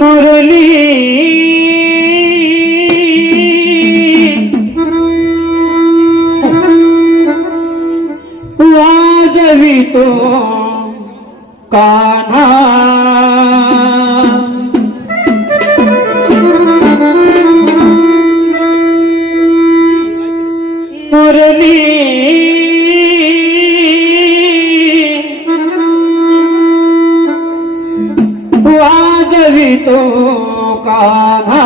मुरली वाजवितो कान्हा मुरली वाजवितो कान्हा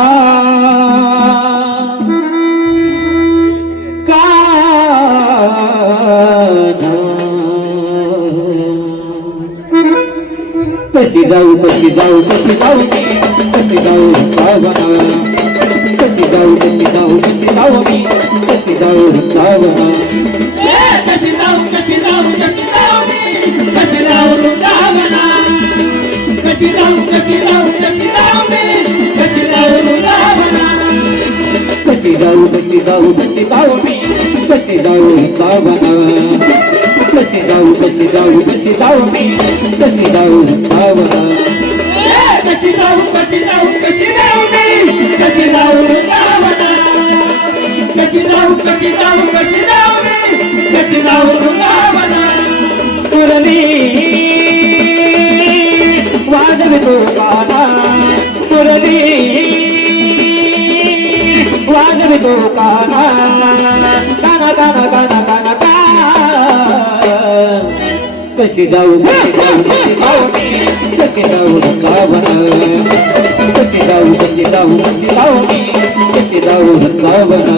कशी जाऊ कशी जाऊ कशी जाऊ मी कशी जाऊ सावना कशी जाऊ कशी जाऊ कशी जाऊ मी कशी जाऊ सावना कशी जाऊ कशी जाऊ कशी जाऊ मी कशी जाऊ सावना कशी जाऊ कशी जाऊ कशी जाऊ मी कशी जाऊ सावना कशी जाऊ कशी जाऊ कशी जाऊ मी कशी जाऊ सावना कशी जाऊ कशी जाऊ कशी जाऊ मी कशी जाऊ सावना कशी जाऊ कशी जाऊ कशी जाऊ मी कशी जाऊ सावना कशी जाऊ कशी जाऊ कशी जाऊ मी कशी जाऊ सावना मुरली वाजवितो कान्हा मुरली वाजवितो कान्हा कान्हा कान्हा कान्हा कान्हा कान्हा कशी जाऊ कशी जाऊ कशी जाऊ मी कशी जाऊ सावना कशी जाऊ कशी जाऊ कशी जाऊ मी कशी जाऊ सावना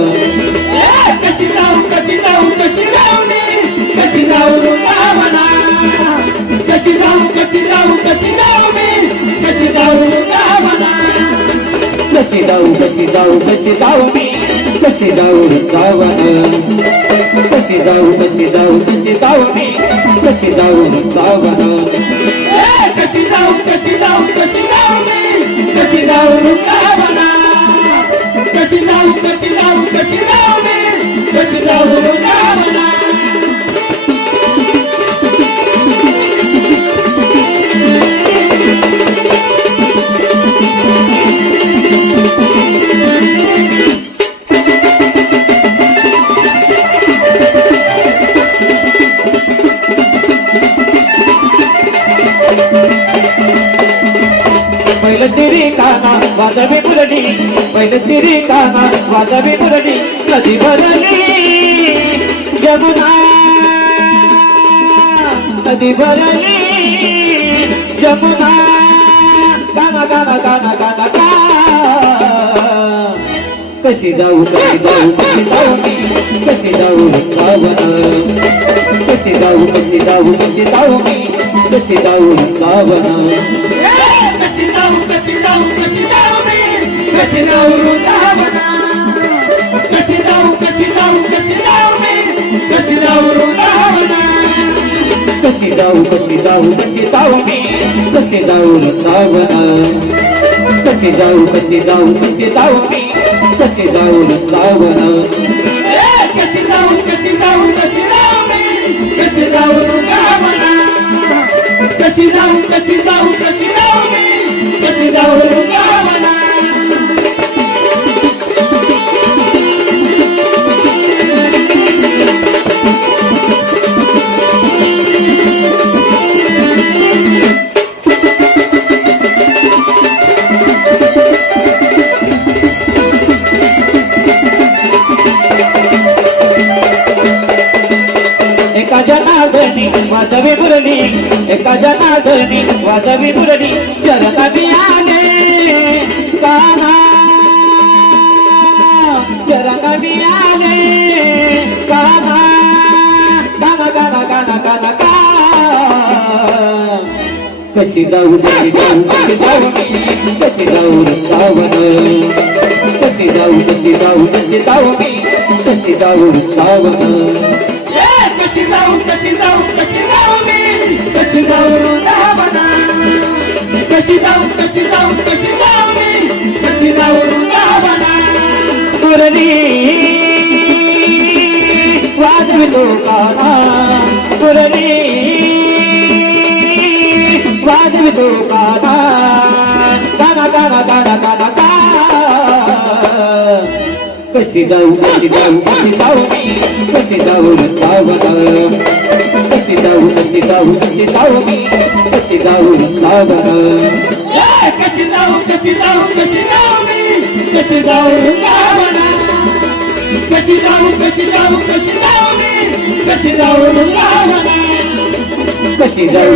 कशी जाऊ कशी जाऊ कशी जाऊ मी कशी जाऊ सावना कशी जाऊ कशी जाऊ कशी जाऊ मी कशी जाऊ सावना कशी जाऊ कशी जाऊ कशी जाऊ मी कशी जाऊ सावना कशी जाऊ कशी जाऊ कशी जाऊ मी कशी जाऊ सावना कशी जाऊ कशी जाऊ कशी जाऊ मी कशी जाऊ सावना कशी जाऊ कशी जाऊ कशी जाऊ मी कशी जाऊ सावना पहले तेरी काना वाजवी मुरली पहले तेरी काना वाजवी मुरली नदी भरली यमुना नदी भरली यमुना गाना गाना गाना गाना गा कशी जाऊ कशी जाऊ कशी जाऊ मी कशी जाऊ सावना कशी जाऊ कशी जाऊ कशी जाऊ मी कशी जाऊ सावना कशी जाऊ कशी जाऊ कशी जाऊ मी कशी जाऊ सावना कशी जाऊ कशी जाऊ कशी जाऊ मी कशी जाऊ सावना कशी जाऊ कशी जाऊ कशी जाऊ मी कशी जाऊ सावना कशी जाऊ कशी जाऊ कशी जाऊ मी कशी जाऊ सावना कशी जाऊ कशी जाऊ कशी जाऊ मी कशी जाऊ सावना कशी जाऊ कशी जाऊ कशी जाऊ मी कशी जाऊ सावना एका जनार्दनी वाजवी मुरली एका जनार्दनी वाजवी मुरली शरणानी आले कान्हा शरणानी आले कान्हा गाना गाना गाना गाना गा कशी जाऊ कशी जाऊ कशी जाऊ मी कशी जाऊ सावना कशी जाऊ कशी जाऊ कशी जाऊ मी कशी जाऊ सावना कशी जाऊ कशी जाऊ कशी जाऊ मी कशी जाऊ सावना कशी जाऊ कशी जाऊ कशी जाऊ मी कशी जाऊ सावना मुरली वाजवितो कान्हा मुरली वाजवितो कान्हा गाना गाना कशी जाऊ मी कशी जाऊ वृंदावना कशी जाऊ मी कशी जाऊ वृंदावना कशी जाऊ मी कशी जाऊ वृंदावना कशी जाऊ मी कशी जाऊ वृंदावना कशी जाऊ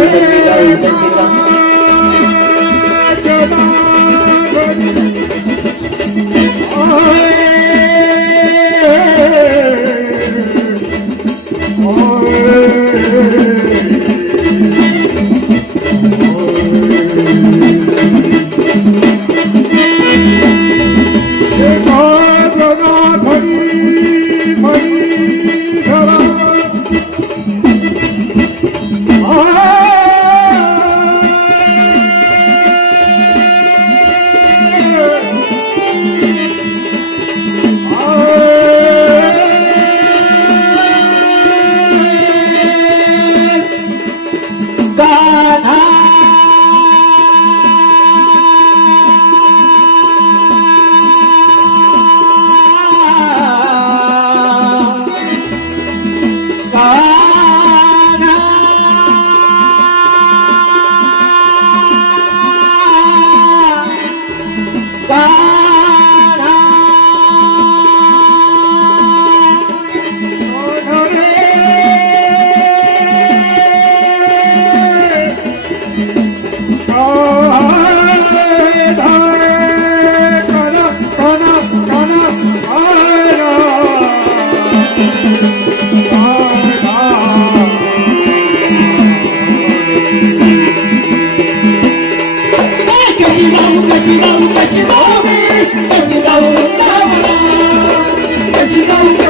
कशी जाऊ